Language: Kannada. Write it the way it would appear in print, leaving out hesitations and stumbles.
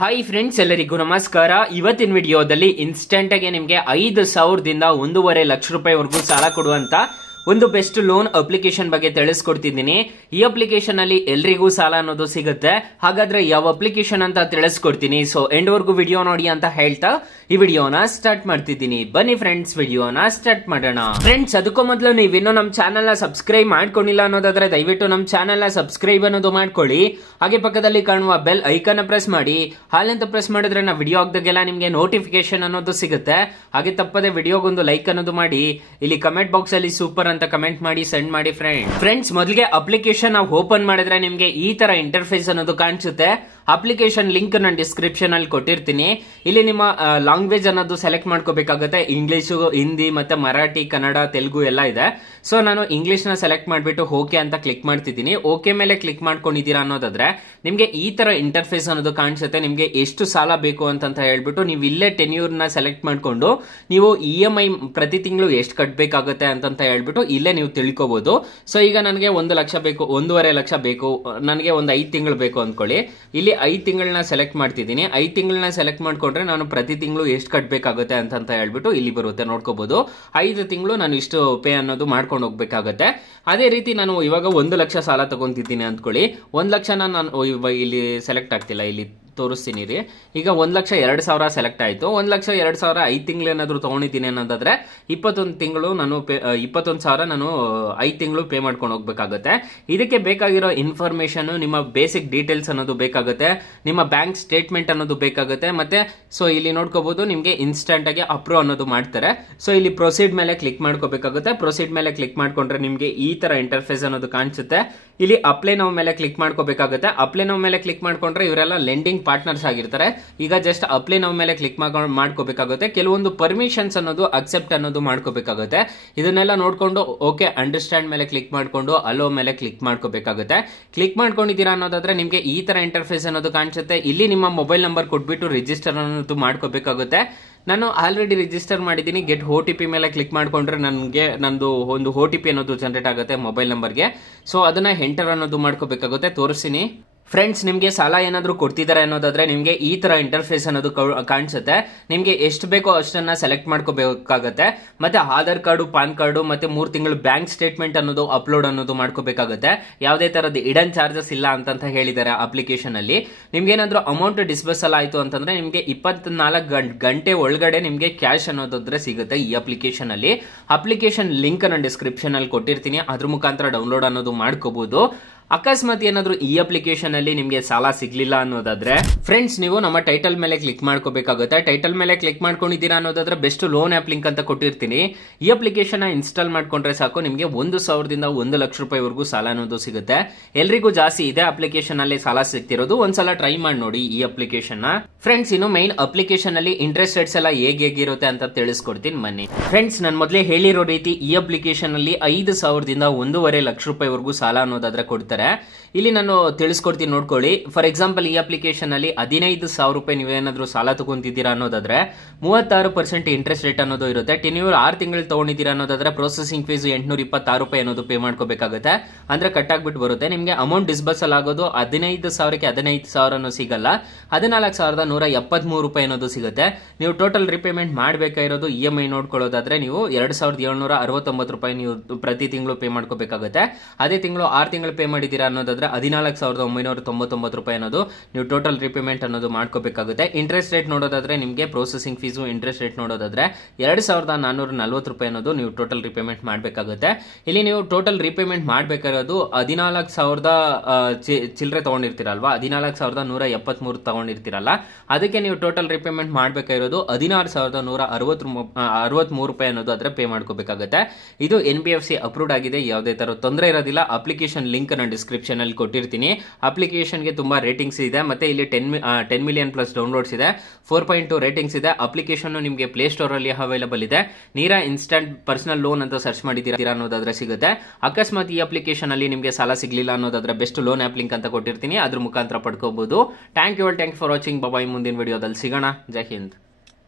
ಹಾಯ್ ಫ್ರೆಂಡ್ಸ್, ಎಲ್ಲರಿಗೂ ನಮಸ್ಕಾರ. ಇವತ್ತಿನ ವಿಡಿಯೋದಲ್ಲಿ ಇನ್ಸ್ಟೆಂಟ್ ಆಗಿ ನಿಮಗೆ 5,000ದಿಂದ 1.5 ಲಕ್ಷ ರೂಪಾಯಿವರೆಗೂ ಸಾಲ ಕೊಡುವಂತ ಒಂದು ಬೆಸ್ಟ್ ಲೋನ್ ಅಪ್ಲಿಕೇಶನ್ ಬಗ್ಗೆ ತಿಳಿಸ್ಕೊಡ್ತಿದ್ದೀನಿ. ಈ ಅಪ್ಲಿಕೇಶನ್ ಅಲ್ಲಿ ಎಲ್ರಿಗೂ ಸಾಲ ಅನ್ನೋದು ಸಿಗುತ್ತೆ. ಹಾಗಾದ್ರೆ ಯಾವ ಅಪ್ಲಿಕೇಶನ್ ಅಂತ ತಿಳಿಸ್ಕೊಡ್ತೀನಿ. ಸೊ ಎಂಡ್ ವರ್ಗೂ ವಿಡಿಯೋ ನೋಡಿ ಅಂತ ಹೇಳ್ತಾ ಈ ವಿಡಿಯೋನ ಸ್ಟಾರ್ಟ್ ಮಾಡ್ತಿದ್ದೀನಿ. ಬನ್ನಿ ಫ್ರೆಂಡ್ಸ್, ವಿಡಿಯೋನ ಸ್ಟಾರ್ಟ್ ಮಾಡೋಣ. ಫ್ರೆಂಡ್ಸ್, ಅದಕ್ಕೂ ಮೊದಲು ನೀವಿನ್ನೂ ನಮ್ಮ ಚಾನೆಲ್ ನ ಸಬ್ಸ್ಕ್ರೈಬ್ ಮಾಡ್ಕೊಂಡಿಲ್ಲ ಅನ್ನೋದಾದ್ರೆ ದಯವಿಟ್ಟು ನಮ್ಮ ಚಾನೆಲ್ ನ ಸಬ್ಸ್ಕ್ರೈಬ್ ಅನ್ನೋದು ಮಾಡ್ಕೊಳ್ಳಿ. ಹಾಗೆ ಪಕ್ಕದಲ್ಲಿ ಕಾಣುವ ಬೆಲ್ ಐಕನ್ ಪ್ರೆಸ್ ಮಾಡಿ. ಹಾಲಂತ ಪ್ರೆಸ್ ಮಾಡಿದ್ರೆ ನಾವು ವಿಡಿಯೋ ಹಾಕಿದಾಗೆಲ್ಲ ನಿಮಗೆ ನೋಟಿಫಿಕೇಶನ್ ಅನ್ನೋದು ಸಿಗುತ್ತೆ. ಹಾಗೆ ತಪ್ಪದೆ ವಿಡಿಯೋಗೊಂದು ಲೈಕ್ ಅನ್ನೋದು ಮಾಡಿ. ಇಲ್ಲಿ ಕಮೆಂಟ್ ಬಾಕ್ಸ್ ಅಲ್ಲಿ ಸೂಪರ್ ಅಂತ ಕಮೆಂಟ್ ಮಾಡಿ ಸೆಂಡ್ ಮಾಡಿ ಫ್ರೆಂಡ್ಸ್. ಮೊದಲಿಗೆ ಅಪ್ಲಿಕೇಶನ್ ನಾವು ಓಪನ್ ಮಾಡಿದ್ರೆ ನಿಮಗೆ ಈ ತರ ಇಂಟರ್ಫೇಸ್ ಅನ್ನೋದು ಕಾಣಿಸುತ್ತೆ. ಅಪ್ಲಿಕೇಶನ್ ಲಿಂಕ್ ನಾನು ಡಿಸ್ಕ್ರಿಪ್ಷನ್ ಅಲ್ಲಿ ಕೊಟ್ಟಿರ್ತೀನಿ. ಇಲ್ಲಿ ನಿಮ್ಮ ಲ್ಯಾಂಗ್ವೇಜ್ ಅನ್ನೋದು ಸೆಲೆಕ್ಟ್ ಮಾಡ್ಕೋಬೇಕಾಗುತ್ತೆ. ಇಂಗ್ಲಿಷ್, ಹಿಂದಿ ಮತ್ತೆ ಮರಾಠಿ, ಕನ್ನಡ, ತೆಲುಗು ಎಲ್ಲ ಇದೆ. ಸೊ ನಾನು ಇಂಗ್ಲಿಷ್ ನ ಸೆಲೆಕ್ಟ್ ಮಾಡ್ಬಿಟ್ಟು ಓಕೆ ಅಂತ ಕ್ಲಿಕ್ ಮಾಡ್ತಿದ್ದೀನಿ. ಓಕೆ ಮೇಲೆ ಕ್ಲಿಕ್ ಮಾಡ್ಕೊಂಡಿದ್ದೀರಾ ಅನ್ನೋದಾದ್ರೆ ನಿಮ್ಗೆ ಈ ತರ ಇಂಟರ್ಫೇಸ್ ಅನ್ನೋದು ಕಾಣಿಸುತ್ತೆ. ನಿಮ್ಗೆ ಎಷ್ಟು ಸಾಲ ಬೇಕು ಅಂತ ಹೇಳ್ಬಿಟ್ಟು ನೀವು ಇಲ್ಲೇ ಟೆನ್ಯೂರ್ ನ ಸೆಲೆಕ್ಟ್ ಮಾಡ್ಕೊಂಡು ನೀವು EMI ಪ್ರತಿ ತಿಂಗಳು ಎಷ್ಟು ಕಟ್ಟಬೇಕಾಗುತ್ತೆ ಅಂತ ಹೇಳ್ಬಿಟ್ಟು ಇಲ್ಲೇ ನೀವು ತಿಳ್ಕೋಬಹುದು. ಸೊ ಈಗ ನನಗೆ 1 ಲಕ್ಷ ಬೇಕು, 1.5 ಲಕ್ಷ ಬೇಕು, ನನಗೆ ಒಂದು 5 ತಿಂಗಳು ಬೇಕು ಅಂದ್ಕೊಳ್ಳಿ. ಇಲ್ಲಿ 5 ತಿಂಗಳನ್ನ ಸೆಲೆಕ್ಟ್ ಮಾಡ್ತಿದ್ದೀನಿ. 5 ತಿಂಗಳನ್ನ ಸೆಲೆಕ್ಟ್ ಮಾಡ್ಕೊಂಡ್ರೆ ನಾನು ಪ್ರತಿ ತಿಂಗಳು ಎಷ್ಟು ಕಟ್ಟಬೇಕಾಗುತ್ತೆ ಅಂತ ಹೇಳ್ಬಿಟ್ಟು ಇಲ್ಲಿ ಬರುತ್ತೆ, ನೋಡ್ಕೋಬಹುದು. 5 ತಿಂಗಳು ನಾನು ಇಷ್ಟು ಪೇ ಅನ್ನೋದು ಮಾಡ್ಕೊಂಡು ಹೋಗ್ಬೇಕಾಗತ್ತೆ. ಅದೇ ರೀತಿ ನಾನು ಇವಾಗ 1 ಲಕ್ಷ ಸಾಲ ತಗೊಂತಿದ್ದೀನಿ ಅಂದ್ಕೊಳ್ಳಿ. 1 ಲಕ್ಷನ ನಾನು ಇಲ್ಲಿ ಸೆಲೆಕ್ಟ್ ಆಗ್ತಿಲ್ಲ, ಇಲ್ಲಿ ತೋರಿಸ್ತೀನಿ ರೀ. ಈಗ 1,02,000 ಸೆಲೆಕ್ಟ್ ಆಯ್ತು. 1,02,000 5 ತಿಂಗಳು ಏನಾದ್ರು ತಗೊಂಡಿದ್ದೀನಿ ಅನ್ನೋದಾದ್ರೆ 21 ತಿಂಗಳು ನಾನು 21,000 ನಾನು 5 ತಿಂಗಳು ಪೇ ಮಾಡ್ಕೊಂಡು ಹೋಗ್ಬೇಕಾಗುತ್ತೆ. ಇದಕ್ಕೆ ಬೇಕಾಗಿರೋ ಇನ್ಫಾರ್ಮೇಶನ್, ನಿಮ್ಮ ಬೇಸಿಕ್ ಡೀಟೇಲ್ಸ್ ಅನ್ನೋದು ಬೇಕಾಗುತ್ತೆ, ನಿಮ್ಮ ಬ್ಯಾಂಕ್ ಸ್ಟೇಟ್ಮೆಂಟ್ ಅನ್ನೋದು ಬೇಕಾಗುತ್ತೆ. ಮತ್ತೆ ಸೊ ಇಲ್ಲಿ ನೋಡ್ಕೋಬಹುದು, ನಿಮ್ಗೆ ಇನ್ಸ್ಟೆಂಟ್ ಆಗಿ ಅಪ್ರೂವ್ ಅನ್ನೋದು ಮಾಡ್ತಾರೆ. ಸೊ ಇಲ್ಲಿ ಪ್ರೊಸೀಡ್ ಮೇಲೆ ಕ್ಲಿಕ್ ಮಾಡ್ಕೋಬೇಕಾಗುತ್ತೆ. ಪ್ರೊಸೀಡ್ ಮೇಲೆ ಕ್ಲಿಕ್ ಮಾಡ್ಕೊಂಡ್ರೆ ನಿಮ್ಗೆ ಈ ತರ ಇಂಟರ್ಫೇಸ್ ಅನ್ನೋದು ಕಾಣಿಸುತ್ತೆ. ಇಲ್ಲಿ ಅಪ್ಲೈ ನೌ ಮೇಲೆ ಕ್ಲಿಕ್ ಮಾಡ್ಕೋಬೇಕಾಗುತ್ತೆ. ಅಪ್ಲೈ ನೌ ಮೇಲೆ ಕ್ಲಿಕ್ ಮಾಡ್ಕೊಂಡ್ರೆ ಇವರೆಲ್ಲ ಲೆಂಡಿಂಗ್ ಪಾರ್ಟ್ನರ್ಸ್ ಆಗಿರ್ತಾರೆ. ಈಗ ಜಸ್ಟ್ ಅಪ್ಲೈ ನೌ ಮೇಲೆ ಕ್ಲಿಕ್ ಮಾಡ್ಕೋಬೇಕಾಗುತ್ತೆ. ಕೆಲವೊಂದು ಪರ್ಮಿಷನ್ಸ್ ಅನ್ನೋದು ಅಕ್ಸೆಪ್ಟ್ ಅನ್ನೋದು ಮಾಡ್ಕೋಬೇಕಾಗುತ್ತೆ. ಇದನ್ನೆಲ್ಲ ನೋಡ್ಕೊಂಡು ಓಕೆ ಅಂಡರ್ಸ್ಟ್ಯಾಂಡ್ ಮೇಲೆ ಕ್ಲಿಕ್ ಮಾಡ್ಕೊಂಡು ಅಲೋ ಮೇಲೆ ಕ್ಲಿಕ್ ಮಾಡ್ಕೋಬೇಕಾಗುತ್ತೆ. ಕ್ಲಿಕ್ ಮಾಡ್ಕೊಂಡಿದ್ದೀರಾ ಅನ್ನೋದಾದ್ರೆ ನಿಮ್ಗೆ ಈ ತರ ಇಂಟರ್ಫೇಸ್ ಅನ್ನೋದು ಕಾಣಿಸುತ್ತೆ. ಇಲ್ಲಿ ನಿಮ್ಮ ಮೊಬೈಲ್ ನಂಬರ್ ಕೊಟ್ಬಿಟ್ಟು ರಿಜಿಸ್ಟರ್ ಅನ್ನೋದು ಮಾಡ್ಕೋಬೇಕಾಗುತ್ತೆ. ನಾನು ಆಲ್ರೆಡಿ ರಿಜಿಸ್ಟರ್ ಮಾಡಿದ್ದೀನಿ. ಗೆಟ್ OTP ಮೇಲೆ ಕ್ಲಿಕ್ ಮಾಡ್ಕೊಂಡ್ರೆ ನನಗೆ ನಂದು ಒಂದು OTP ಅನ್ನೋದು ಜನರೇಟ್ ಆಗುತ್ತೆ ಮೊಬೈಲ್ ನಂಬರ್ಗೆ. ಸೊ ಅದನ್ನ ಎಂಟರ್ ಅನ್ನೋದು ಮಾಡ್ಕೋಬೇಕಾಗುತ್ತೆ. ತೋರಿಸ್ತೀನಿ ಫ್ರೆಂಡ್ಸ್, ನಿಮಗೆ ಸಾಲ ಏನಾದ್ರು ಕೊಡ್ತಿದ್ದಾರೆ ಅನ್ನೋದಾದ್ರೆ ನಿಮಗೆ ಈ ತರ ಇಂಟರ್ಫೇಸ್ ಅನ್ನೋದು ಕಾಣಿಸುತ್ತೆ. ನಿಮಗೆ ಎಷ್ಟು ಬೇಕೋ ಅಷ್ಟನ್ನ ಸೆಲೆಕ್ಟ್ ಮಾಡ್ಕೋಬೇಕಾಗುತ್ತೆ. ಮತ್ತೆ ಆಧಾರ್ ಕಾರ್ಡು, ಪಾನ್ ಕಾರ್ಡು ಮತ್ತೆ 3 ತಿಂಗಳು ಬ್ಯಾಂಕ್ ಸ್ಟೇಟ್ಮೆಂಟ್ ಅನ್ನೋದು ಅಪ್ಲೋಡ್ ಅನ್ನೋದು ಮಾಡ್ಕೋಬೇಕಾಗುತ್ತೆ. ಯಾವುದೇ ತರದ ಇಡನ್ ಚಾರ್ಜಸ್ ಇಲ್ಲ ಅಂತ ಹೇಳಿದ್ದಾರೆ ಅಪ್ಲಿಕೇಶನ್ ಅಲ್ಲಿ. ನಿಮ್ಗೆ ಏನಾದ್ರು ಅಮೌಂಟ್ ಡಿಸ್ಬರ್ಸಲ್ ಆಯ್ತು ಅಂತಂದ್ರೆ ನಿಮ್ಗೆ 24 ಗಂಟೆ ಒಳಗಡೆ ನಿಮ್ಗೆ ಕ್ಯಾಶ್ ಅನ್ನೋದಾದ್ರೆ ಸಿಗುತ್ತೆ ಈ ಅಪ್ಲಿಕೇಶನ್ ಅಲ್ಲಿ. ಅಪ್ಲಿಕೇಶನ್ ಲಿಂಕ್ ನಾನು ಡಿಸ್ಕ್ರಿಪ್ಷನ್ ಅಲ್ಲಿ ಕೊಟ್ಟಿರ್ತೀನಿ, ಅದ್ರ ಮುಖಾಂತರ ಡೌನ್ಲೋಡ್ ಅನ್ನೋದು ಮಾಡ್ಕೋಬಹುದು. ಅಕಸ್ಮಾತ್ ಏನಾದ್ರು ಈ ಅಪ್ಲಿಕೇಶನ್ ಅಲ್ಲಿ ನಿಮ್ಗೆ ಸಾಲ ಸಿಗ್ಲಿಲ್ಲ ಅನ್ನೋದಾದ್ರೆ ಫ್ರೆಂಡ್ಸ್, ನೀವು ನಮ್ಮ ಟೈಟಲ್ ಮೇಲೆ ಕ್ಲಿಕ್ ಮಾಡ್ಕೋಬೇಕಾಗುತ್ತೆ. ಟೈಟಲ್ ಮೇಲೆ ಕ್ಲಿಕ್ ಮಾಡ್ಕೊಂಡಿದ್ದೀರಾ ಅನ್ನೋದಾದ್ರೆ ಬೆಸ್ಟ್ ಲೋನ್ ಆಪ್ ಲಿಂಕ್ ಅಂತ ಕೊಟ್ಟಿರ್ತೀನಿ. ಈ ಅಪ್ಲಿಕೇಶನ್ ಇನ್ಸ್ಟಾಲ್ ಮಾಡ್ಕೊಂಡ್ರೆ ಸಾಕು, ನಿಮ್ಗೆ 1,000ದಿಂದ 1 ಲಕ್ಷ ರೂಪಾಯಿವರೆಗೂ ಸಾಲ ಅನ್ನೋದು ಸಿಗುತ್ತೆ. ಎಲ್ರಿಗೂ ಜಾಸ್ತಿ ಇದೆ ಅಪ್ಲಿಕೇಶನ್ ಅಲ್ಲಿ ಸಾಲ ಸಿಗ್ತಿರೋದು. ಒಂದ್ಸಲ ಟ್ರೈ ಮಾಡಿ ನೋಡಿ ಈ ಅಪ್ಲಿಕೇಶನ್ ನ. ಫ್ರೆಂಡ್ಸ್, ಇನ್ನು ಮೈನ್ ಅಪ್ಲಿಕೇಶನ್ ಅಲ್ಲಿ ಇಂಟ್ರೆಸ್ಟ್ ರೇಟ್ಸ್ ಎಲ್ಲ ಹೇಗಿರುತ್ತೆ ಅಂತ ತಿಳಿಸ್ಕೊಡ್ತೀನಿ ಬನ್ನಿ. ಫ್ರೆಂಡ್ಸ್, ನಾನು ಮೊದಲೇ ಹೇಳಿರೋ ರೀತಿ ಈ ಅಪ್ಲಿಕೇಶನ್ ಅಲ್ಲಿ 5,000ದಿಂದ 1.5 ಲಕ್ಷ ರೂಪಾಯಿವರೆಗೂ ಸಾಲ ಅನ್ನೋದಾದ್ರೆ ಕೊಡ್ತಾರೆ. ಇಲ್ಲಿ ನಾನು ತಿಳಿಸ್ಕೊಡ್ತೀನಿ, ನೋಡ್ಕೊಳ್ಳಿ. ಫಾರ್ ಎಕ್ಸಾಂಪಲ್, ಈ ಅಪ್ಲಿಕೇಶನ್ ಅಲ್ಲಿ 15,000 ರೂಪಾಯಿ ನೀವೇನಾದ್ರೂ ಸಾಲ ತಗೊಂತಿದ್ದೀರಾ ಅನ್ನೋದಾದ್ರೆ 36% ಇಂಟ್ರೆಸ್ಟ್ ರೇಟ್ ಅನ್ನೋದು ಇರುತ್ತೆ. ಟೆನ್ಯೂರ್ 6 ತಿಂಗಳು ತಗೊಂಡಿದ್ದೀರಾ ಅನ್ನೋದಾದ್ರೆ ಪ್ರೊಸೆಸಿಂಗ್ ಫೀಸ್ 826 ರೂಪಾಯಿ ಅನ್ನೋದು ಪೇ ಮಾಡ್ಕೋಬೇಕಾಗುತ್ತೆ. ಅಂದ್ರೆ ಕಟ್ ಆಗ್ಬಿಟ್ಟು ಬರುತ್ತೆ. ನಿಮ್ಗೆ ಅಮೌಂಟ್ ಡಿಸ್ಬರ್ಸಲ್ ಆಗೋದು 15,000ಕ್ಕೆ 15,000 ಸಿಗಲ್ಲ, 14,173 ರೂಪಾಯಿ ಅನ್ನೋದು ಸಿಗುತ್ತೆ. ನೀವು ಟೋಟಲ್ ರಿಪೇಮೆಂಟ್ ಮಾಡಬೇಕಾಗಿರೋದು EMI ನೋಡ್ಕೊಳ್ಳೋದಾದ್ರೆ ನೀವು 2,769 ರೂಪಾಯಿ ನೀವು ಪ್ರತಿ ತಿಂಗಳು ಪೇ ಮಾಡ್ಕೋಬೇಕಾಗುತ್ತೆ. ಅದೇ ತಿಂಗಳು 6 ತಿಂಗಳು ಪೇ ಮಾಡಿದ್ದೀರಾ ಅನ್ನೋದಾದ್ರೆ 14,999 ರೂಪಾಯಿ ಅನ್ನೋದು ನೀವು ಟೋಟಲ್ ರಿಪೇಮೆಂಟ್ ಅನ್ನೋದು ಮಾಡ್ಕೋಬೇಕಾಗುತ್ತೆ. ಇಂಟ್ರೆಸ್ಟ್ ರೇಟ್ ನೋಡೋದಾದ್ರೆ ನಿಮಗೆ ಪ್ರೊಸೆಸಿಂಗ್ ಫೀಸು ಇಂಟ್ರೆಸ್ಟ್ ರೇಟ್ ನೋಡೋದಾದ್ರೆ 2,440 ರೂಪಾಯಿ ಅನ್ನೋದು ನೀವು ಟೋಟಲ್ ರಿಪೇಮೆಂಟ್ ಮಾಡಬೇಕಾಗುತ್ತೆ. ಇಲ್ಲಿ ನೀವು ಟೋಟಲ್ ರಿಪೇಮೆಂಟ್ ಮಾಡಬೇಕಾಗಿರೋದು 14,000 ಚಿಲ್ಲರೆ ತಗೊಂಡಿರ್ತೀರಲ್ವಾ, 14,173 ತಗೊಂಡಿರ್ತೀರಲ್ಲ, ಅದಕ್ಕೆ ನೀವು ಟೋಟಲ್ ರಿಪೇಮೆಂಟ್ ಮಾಡಬೇಕಾಗಿರೋದು 16,163 ರೂಪಾಯಿ ಅನ್ನೋದು ಅದ್ರ ಪೇ ಮಾಡ್ಕೋಬೇಕಾಗುತ್ತೆ. ಇದು NBFC ಅಪ್ರೂವ್ಡ್ ಆಗಿದೆ, ಯಾವುದೇ ತರ ತೊಂದರೆ ಇರೋದಿಲ್ಲ. ಅಪ್ಲಿಕೇಶನ್ ಲಿಂಕ್ ನಾನು ಡಿಸ್ಕ್ರಿಪ್ಷನ್ ಅಲ್ಲಿ ಕೊಟ್ಟಿರ್ತೀನಿ. ಅಪ್ಲಿಕೇಶನ್ ಗೆ ತುಂಬಾ ರೇಟಿಂಗ್ಸ್ ಇದೆ. ಮತ್ತೆ ಇಲ್ಲಿ 10 ಮಿಲಿಯನ್ ಪ್ಲಸ್ ಡೌನ್ಲೋಡ್ಸ್ ಇದೆ, 4.2 ರೇಟಿಂಗ್ಸ್ ಇದೆ. ಅಪ್ಲಿಕೇಶನ್ ನಿಮಗೆ ಪ್ಲೇ ಸ್ಟೋರ್ ಅಲ್ಲಿ ಅವೈಲೇಬಲ್ ಇದೆ. ನೀರಾ ಇನ್ಸ್ಟಂಟ್ ಪರ್ಸನಲ್ ಲೋನ್ ಅಂತ ಸರ್ಚ್ ಮಾಡಿದ್ದೀರಾ ಅನ್ನೋದಾದ್ರೆ ಸಿಗುತ್ತೆ. ಅಕಸ್ಮಾತ್ ಈ ಅಪ್ಲಿಕೇಶನ್ ಅಲ್ಲಿ ನಿಮಗೆ ಸಾಲ ಸಿಗ್ಲಿಲ್ಲ ಅನ್ನೋದಾದ್ರೆ ಬೆಸ್ಟ್ ಲೋನ್ ಆಪ್ ಲಿಂಕ್ ಅಂತ ಕೊಟ್ಟಿರ್ತೀನಿ, ಅದ್ರ ಮುಖಾಂತರ ಪಡ್ಕೋಬಹುದು. Thank you for watching. Bye. ಮುಂದಿನ ವಿಡಿಯೋದಲ್ಲಿ ಸಿಗೋಣ. ಜೈ ಹಿಂದ್.